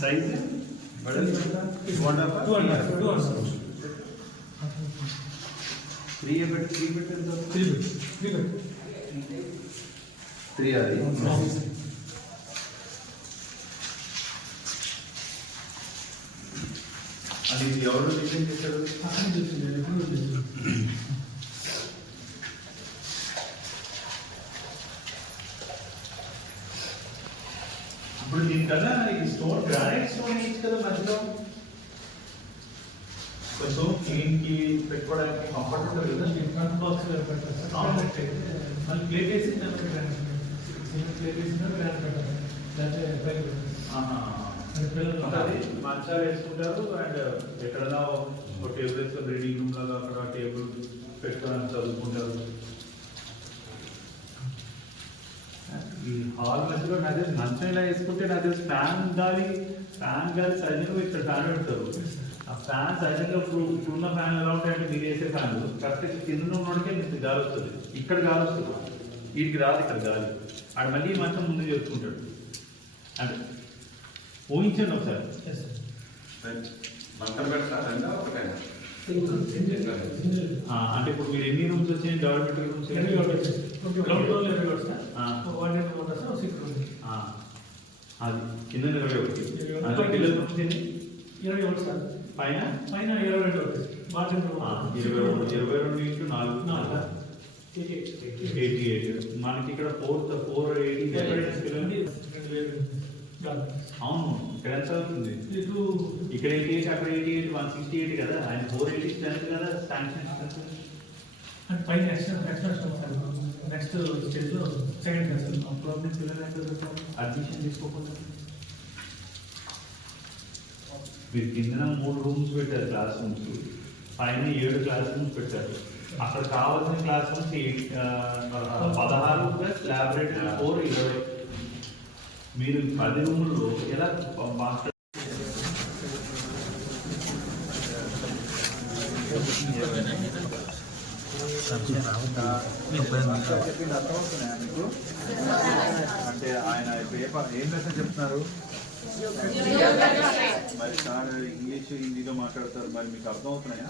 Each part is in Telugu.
సైజ్ త్రీ అది అది ఎవరు డిజైన్ చేశారు? ఇప్పుడు దీనికన్నా ఈ స్టోన్ గ్రానైట్ స్టోన్ వేయచ్చు కదా మధ్యలో, కొంచెం క్లీన్ కి పెట్టుకోవడానికి కంఫర్ట్ ఉంటుంది కదా. ఫ్రంట్ బాక్స్ మళ్ళీ ప్లేట్ వేసి ప్లేట్ వేసిన మంచాలు వేసుకుంటారు అండ్ ఎక్కడన్నా ఒక టేబుల్ వేసుకొని రీడింగ్ రూమ్ లాగా అక్కడ టేబుల్ పెట్టుకోవడానికి చదువుకుంటారు. ఈ హాల్ మధ్యలో నాదే మంచం ఇలా వేసుకుంటే నాదే ఫ్యాన్ గాలి సహజంగా ఇక్కడ ఫ్యాన్ పెడతారు. ఆ ఫ్యాన్ సహజంగా ఇప్పుడున్న ఫ్యాన్ ఎలా ఉంటాయంటే మీరు వేసే ఫ్యాన్లు కరెక్ట్ కింద ఉన్నోడికే మీకు గాలి వస్తుంది, ఇక్కడ గాలి వస్తుంది, వీటికి రాదు ఇక్కడ గాలి. ఆడ మళ్ళీ మంచం ముందు చేసుకుంటాడు. అంటే ఊహించండి ఒకసారి. అంటే ఇప్పుడు మీరు ఎన్ని రూమ్స్ వచ్చాయి? డెవలప్మెంట్ రూమ్స్ అది కింద 21, పిల్లల రూమ్స్ ఎన్ని? 21 సార్. పైన 22 22 ఇంటూ 4 88. మనకి ఇక్కడ 480. అవును, ఇక్కడ ఎంత అవుతుంది? ఇక్కడ 88, అక్కడ 88, 168 కదా. ఆయన 480 స్ట్రెంత్ కదా శాంక్షన్ అంటే పైన నెక్స్ట్ స్టేజ్లో సెకండ్ క్లాస్ ప్రాబ్లమ్ అడ్మిషన్ తీసుకోకుండా మీరు కింద 3 రూమ్స్ పెట్టారు, క్లాస్ రూమ్స్, పైన 7 క్లాస్ రూమ్స్ పెట్టారు. అక్కడ కావాల్సిన క్లాస్ రూమ్స్ 16 ప్లస్ ల్యాబొరేటరీ 4 20. మీరు 10 రూముల్లో ఎలా మాస్టర్ అంటే ఆయన ఏం లెసన్ చెప్తున్నారు? మరి సార్ ఇంగ్లీష్ హిందీలో మాట్లాడతారు, మరి మీకు అర్థం అవుతున్నాయా?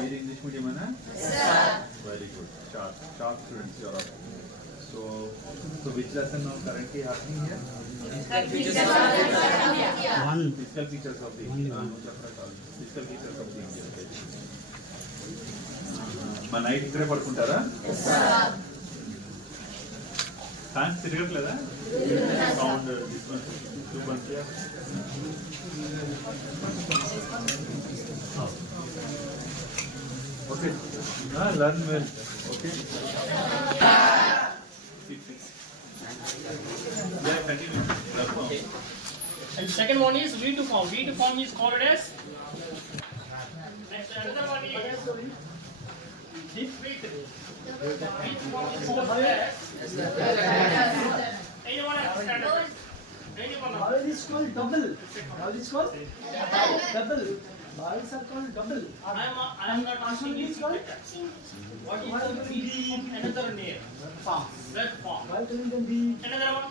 మీరు ఇంగ్లీష్ మీడియమేనా? Very good, sharp students you are. So which lesson now currently happening here? Physical features of the physical features of the Indian. మా నైట్ ఇక్కడే పడుకుంటారా? ఫ్యాన్స్ తిరగట్లేదా? Sound okay, learn well. Okay, and second one is V to form. V to form is called as next another one is deep breath. V to form is called as anyone understand? Anyone? Vowel is called double. Vowel is called double. Vowels are called double. I am not asking you what is the meaning of another name? Form. Red form. Vowel can be Another one.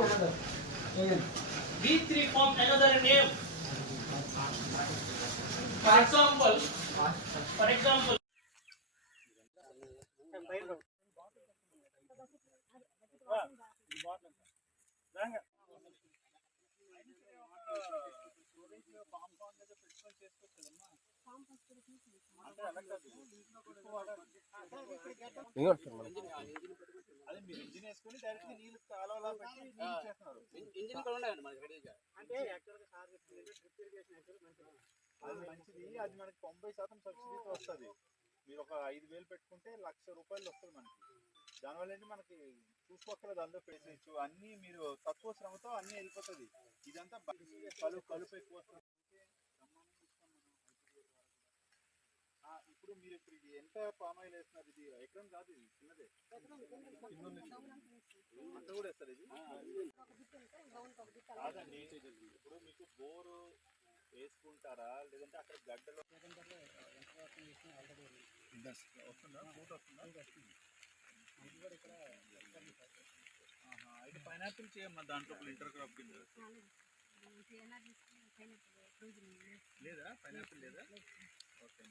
another. V3 form another name. For example. అదే మీరు ఇంజిన్ వేసుకొని డైరెక్ట్ నీళ్ళు కాలువలా పెట్టి నీళ్ళు చేస్తున్నారు. అంటే యాక్చువల్గా సార్ చెప్పింది డ్రిప్ ఇరిగేషన్ అది మంచిది, అది మనకి 90% సబ్సిడీతో వస్తుంది. మీరు ఒక 5,000 పెట్టుకుంటే ₹1,00,000 వస్తుంది మనకి. దానివల్ల ఏంటి మనకి చూసుకోక్కర్లేదు, అందులో పేసేయచ్చు అన్నీ. మీరు తక్కువ శ్రమతో అన్నీ వెళ్ళిపోతుంది. ఇదంతా కలుపు ఎక్కువ వస్తుంది. ఇప్పుడు మీరు ఇప్పుడు ఇది ఎంత పామాయిల్ వేస్తున్నారు? ఇది ఎకరం కాదు, ఇది చిన్నదే. అంత కూడా వేస్తారు ఇది కాదండి. ఇప్పుడు మీకు బోరు వేసుకుంటారా లేదంటే అక్కడ గడ్డలో వస్తుందా? వస్తుందా? పైనాపిల్ చేయమ్మా దాంట్లో ఇంటర్ క్రాప్ కింద లేదా పైనాపిల్ లేదా ఓకే